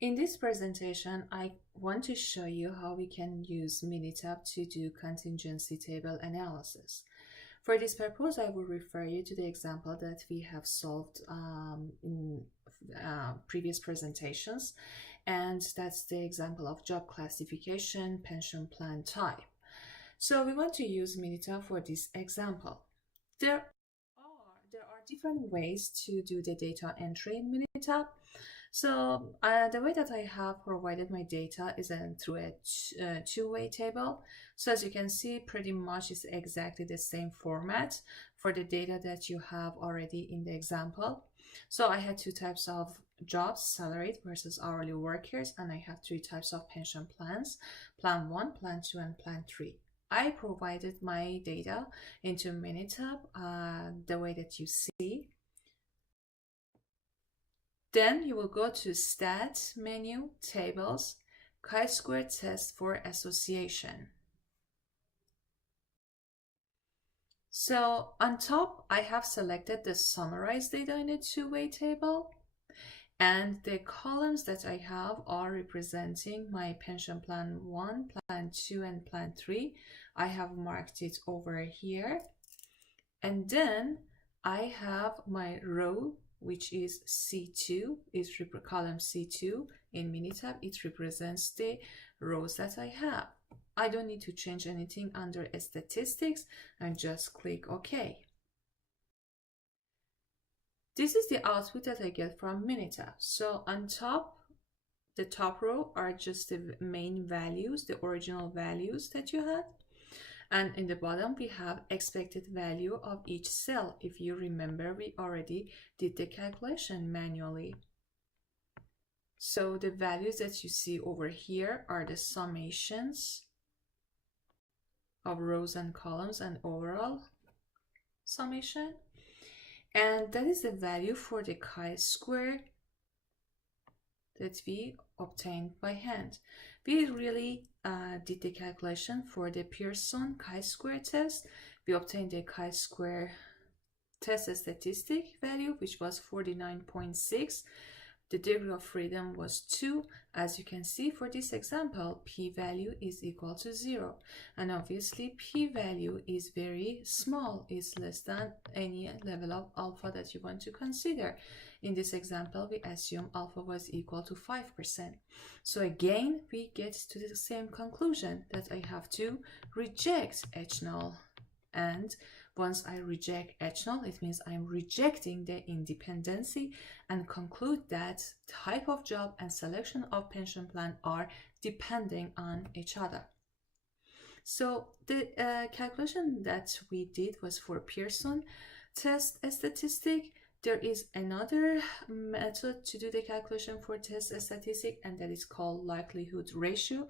In this presentation, I want to show you how we can use Minitab to do contingency table analysis. For this purpose, I will refer you to the example that we have solved in previous presentations, and that's the example of job classification, pension plan type. So we want to use Minitab for this example. There are different ways to do the data entry in Minitab. So the way that I have provided my data is through a two-way table. So as you can see, pretty much it's exactly the same format for the data that you have already in the example. So I had two types of jobs, salaried versus hourly workers, and I have three types of pension plans, plan 1, plan 2, and plan 3. I provided my data into Minitab the way that you see. Then you will go to Stat menu, Tables, chi-square test for association. So on top, I have selected the summarized data in a two-way table, and the columns that I have are representing my pension plan 1, plan 2, and plan 3. I have marked it over here. And then I have my row, which is C2, is column C2 in Minitab. It represents the rows that I have. I don't need to change anything under statistics and just click OK. This is the output that I get from Minitab. So on top, the top row are just the main values, the original values that you had. And in the bottom, we have expected value of each cell. If you remember, we already did the calculation manually. So the values that you see over here are the summations of rows and columns and overall summation. And that is the value for the chi-square that we obtained by hand. We really did the calculation for the Pearson chi-square test. We obtained the chi-square test statistic value, which was 49.6. The degree of freedom was 2. As you can see for this example, p-value is equal to 0. And obviously, p-value is very small, is less than any level of alpha that you want to consider. In this example, we assume alpha was equal to 5%. So again, we get to the same conclusion that I have to reject H null. And once I reject H null, it means I'm rejecting the independency and conclude that type of job and selection of pension plan are depending on each other. So the calculation that we did was for Pearson test statistic. There is another method to do the calculation for test statistic, and that is called likelihood ratio.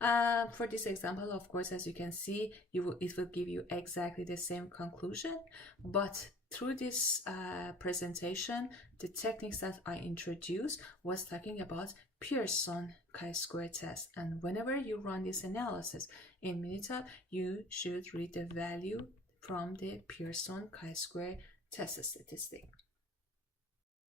For this example, of course, as you can see, it will give you exactly the same conclusion, but through this presentation, the techniques that I introduced was talking about Pearson chi-square test. And whenever you run this analysis in Minitab, you should read the value from the Pearson chi-square test statistic.